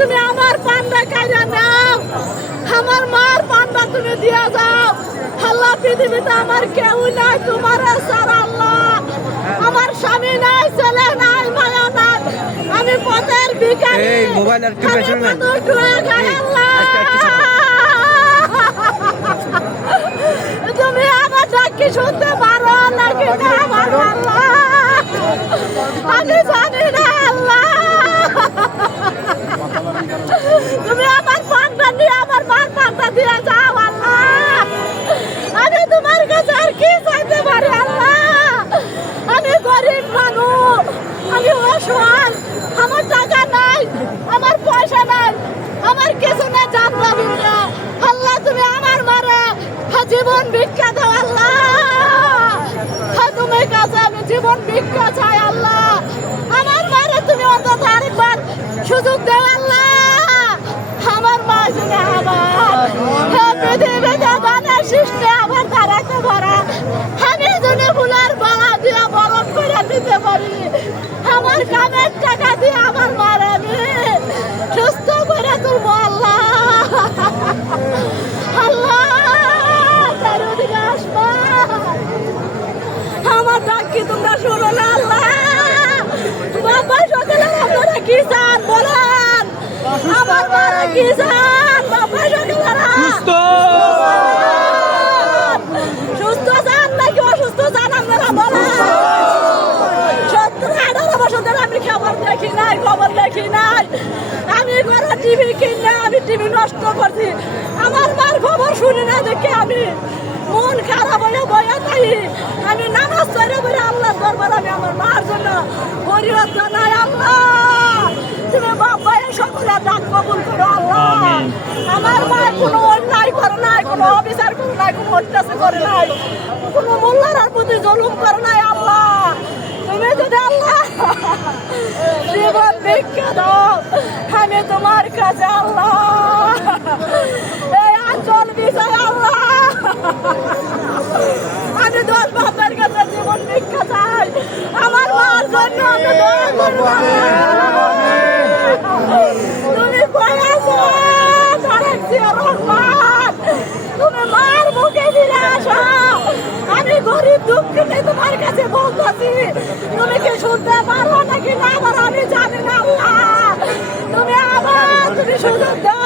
তুমি আমার পান্ডা কাজা নাও, আমার মার পান্ডা তুমি দিয়া যাও। আল্লাহ পৃথিবীতে আমার কেউ নাই তোমার ছাড়া আল্লাহ। আমার স্বামী নাই, ছেলে নাই, মায়া নাই, আমি পথের ভিখারি। তুমি আমার ডাকি শুনতে পারো নাকি না আমার আল্লাহ, আমি জানি না আল্লাহ। তুমি আমার পান্ডা নিয়ে আমার মার পান্ডা দিয়ে যাও আল্লাহ। আমি তোমার কাছে আর কি চাইতে পারি আল্লাহ? আমি গরিব মানুষ, আমি অসহায়, আমার টাকা নাই, আমার পয়সা নাই, আমার কিছু না জানলাম না আল্লাহ। তুমি আমার মারে জীবন ভিক্ষা দাও আল্লাহ। তুমি কাছে আমি জীবন ভিক্ষা চাই আল্লাহ। আমার মারে তুমি অন্তত আরেকবার সুযোগ দেও আল্লাহ। আমার মা শুনে আমার পৃথিবীতে বানা সৃষ্টি আমার দাঁড়াতে পারা, আমি যদি ফুলার বাড়া দিয়ে বরণ করে দিতে পারি, আমার কামের টাকা দিয়ে আমার মার আমি সুস্থ করে তুলবো আল্লাহ। আল্লাহ চারিদিকে আসবা, আমার ডাক কি তোমরা শুনো না আল্লাহ? বাবা সকালে আপনারা কি চান বলেন? আমার মারা কি চান? বাবা সকালে সুস্থ চান নাকি অসুস্থ চান আপনারা বলেন? 17-18 বছর ধরে আমি খবর দেখি নাই, খবর দেখি নাই। আমি ঘরে টিভি কিনে আমি টিভি নষ্ট করছি। আমার মার খবর শুনি না দেখে আমি মন খারাপ হয়ে বয়া তাই আমি নামাজ পড়ে বলে আল্লাহ দরবার আমি আমার মার জন্য পরিবার জানাই আল্লাহ। তুমি বাবা সকলে ডাক কবুল করো আল্লাহ। আমার মা কোনো অন্যায় করে নাই, কোনো অবিচার করে নাই, কোনো অত্যাচার করে নাই, কোনো মোল্লার প্রতি জুলুম করে নাই আল্লাহ। তুমি যদি আল্লাহ জীবন ভিক্ষা দাও, আমি তোমার কাছে আল্লাহ এই আঞ্চল বিষয় আল্লাহ। আমি 10 বাবার কাছে জীবন ভিক্ষা চাই আমার মার জন্য। আমি দোয়া করব তুমি কই আছো রহমান? তুমি মার মুখে ফিরে আসো। আমি গরিব দুঃখিনী তোমার কাছে বলতেছি, তুমি কি শুনতে পারো নাকি না পারো আমি জানি না আল্লাহ। তুমি সুযোগ দাও।